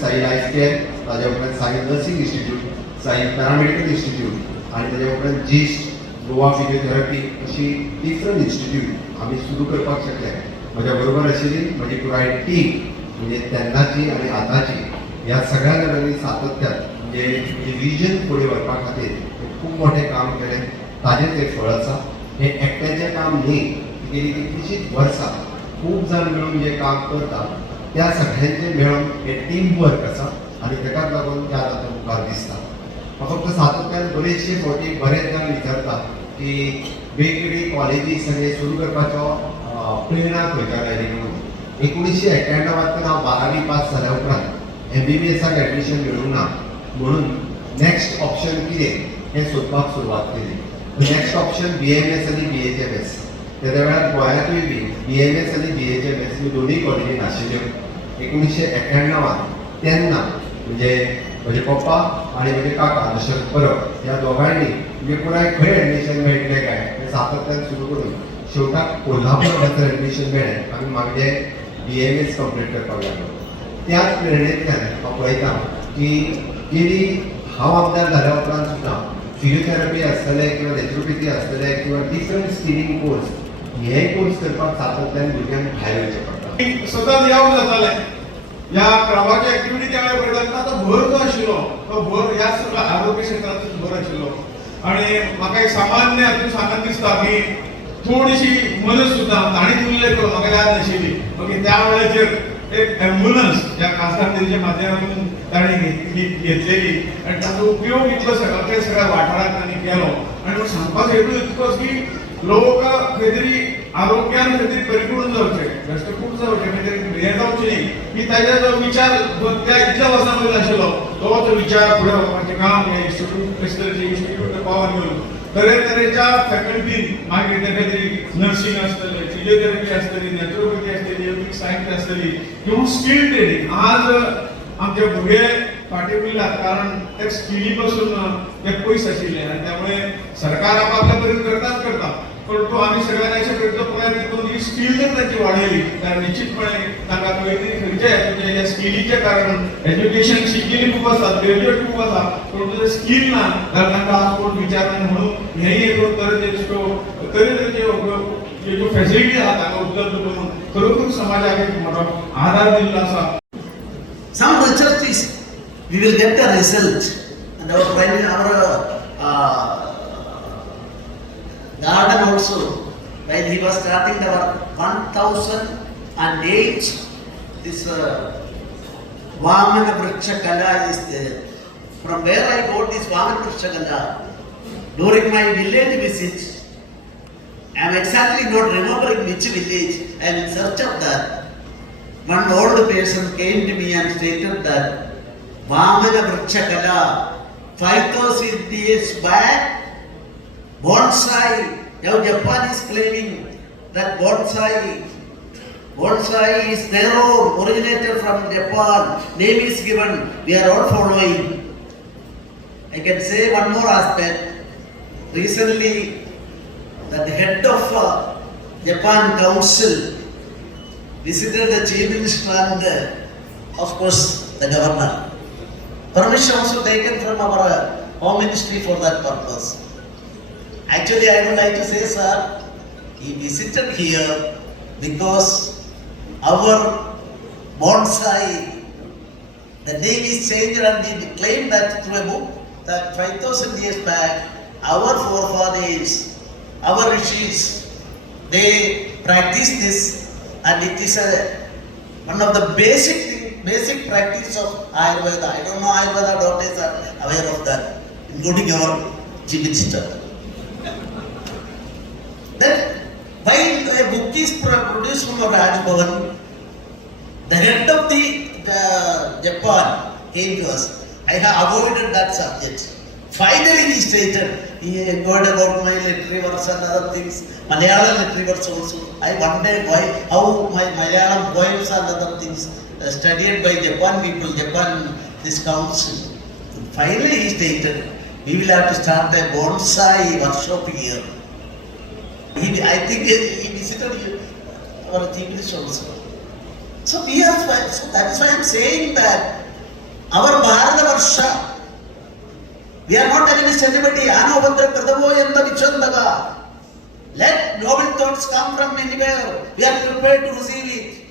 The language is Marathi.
साई लाईफ केअर, ताज्या उपरांत Sai nursing institute, Sai paramedical institute आणि ताज्या उपरांत जिस्ट, गोवा फिजिओथेरपी अशी डिफरंट इन्स्टिट्यूट आम्ही सुरू करपाक शकले. म्हज्या बरोबर आशिल्ली म्हजी पुराय टीम म्हणजे तेन्नाची आनी आतांची ह्या सगळ्या जाणांनी सातत्यान म्हणजे विजन फुडें व्हरपा खातीर खूब मोठें काम केलें. ताजें तें फळ आसा. हें एकट्याचें काम न्ही, गेली कितलींशींच वर्सां खूब जाण मेळून जें काम करतात त्या सगळ्यांचें मेळून हें टीम वर्क आसा आनी ताकाच लागून तें आतां मुखार दिसता. म्हाका फक्त सातत्यान बरेचशे फावटी बरेच जाण विचारतात की वेगवेगळी कॉलेजी सगळे सुरू करपाचो प्रेरणा खंयच्यान आयली म्हणून. 1991 हांव 12वी पास जाल्या उपरांत MBBSाक एडमिशन मेळूंक ना म्हणून नेक्स्ट ऑप्शन कितें हें सोदपाक सुरवात केली. नेक्स्ट ऑप्शन BMS आनी BHMS. त्या वेळार गोंयांतूय बी BMS आनी BHMS ह्यो दोनूय कॉलेजी नाशिल्ल्यो. 1991 तेन्ना म्हणजे म्हजे पप्पा आनी म्हजे काका दशरथ परब ह्या दोगांयनी म्हणजे पुराय खंय एडमिशन मेळटलें काय हें सातत्यान सुरू करून शेवटाक कोल्हापूर एडमिशन मेळ्ळें आनी मागीर BMS कंप्लीट करपाक लागलो. त्याच प्रेरणेंतल्यान हांव पळयतां की गेली हांव आमदार जाल्या उपरांत सुद्दां फिजिओथेरपी आसतले किंवा नॅचरोपॅथी आसतले किंवा डिफरंट स्किलिंग कोर्स हेय कोर्स करपाक सातत्यान भुरग्यांक भायर वयचें पडटा. सतत यावं जातालें. ह्या क्रावाच्या एक्टिविटी त्या वेळार पळयताना तो भर जो आशिल्लो तो भर ह्या सगळ्या आरोग्य क्षेत्रांत भर आशिल्लो. आनी म्हाका एक सामान्य हातूंत सांगत दिसता की थोडीशी मदत सुद्दां ताणीच उल्लेख केलो म्हाका याद नाशिल्ली. मागीर त्या वेळाचेर एक एम्ब्युलन्स ज्या खासदारतेच्या माध्यमातून ताणें घेतलेली आनी ताचो उपयोग इतलो सगळ्या वाठारांत ताणें केलो. आनी सांगपाचो हेतू इतकोच की लोक खंय तरी आरोग्यान खंय तरी परिपूर्ण जावचे, दृश्टपूर्ण जावचे, खंय तरी हें जावचें न्ही की ताच्या जो विचार त्या इतल्या वर्सां पयलीं आशिल्लो तोच विचार फुडें व्हरपाचें काम हें इन्स्टिट्यूट इन्स्टिट्यूट पावर घेवन तरेतरेच्या फॅकल्टीन मागीर ते खंय तरी नर्सिंग आसतलें, फिजिओथेरपी आसतली, नॅचरोपॅथी आसतली, योगीक सायन्स आसतली किंवा स्कील ट्रेनिंग. आज आमचे भुरगे फाटीं उरल्यात कारण ते स्किली पासून ते पयस आशिल्ले आनी त्यामुळे सरकार आपापल्या परीन करता परंतु आम्ही सगळ्यांना अशें करचो प्रयत्न करून ही स्कील जर तांची वाडयली जाल्यार निश्चितपणे तांकां खंय तरी खंयच्या ह्या स्किलीच्या कारण एज्युकेशन शिकिल्लीं खूब आसात, ग्रॅज्युएट खूब आसात, परंतु ते स्कील ना जाल्यार तांकां आज कोण विचारना. म्हणून हेय एक तरेतरेच्यो ज्यो फॅसिलिटी आहा तांकां उपलब्ध करून खरोखर समाजाक एक मोठो आधार दिल्लो आसा. Some research is, we will get the result, and our garden also, while he was starting our 1008, this Vamana Vriksha Kala is there. From where I got this Vamana Vriksha Kala, during my village visit, I am exactly not remembering which village, I am in search of that. One old person came to me and stated that Vamana Vriksha Kala 5000 years back, bonsai, now Japan is claiming that bonsai is their own, originated from Japan, name is given, we are all following. I can say one more aspect. Recently, the head of Japan Council visited the Chief Minister and of course the Governor. Permission also taken from our Home Ministry for that purpose. Actually, I would like to say, sir, he visited here because our bonsai, the name is changed and he claimed that through a book that 5000 years back, our forefathers, our rishis, they practiced this. And it is one of the basic practice of Ayurveda. I don't know Ayurveda doctors are aware of that, including our Chief Minister. Then, while a book is produced from our Raj Bhavan, the head of the Japan came to us. I have avoided that subject. Finally, he stated, he inquired about my literary and other things, Malayalam literary also. I wondered how my Malayalam poems and other things studied by Japan people, this council. Finally, he stated, we will have to start a bonsai workshop here. I think he visited our Chief Minister also. So that is why I am saying that our Bharatavarsha. We are not against anybody. Anubandra Pradavo Yanda Vichandava. Let noble thoughts come from anywhere. We are prepared to receive it.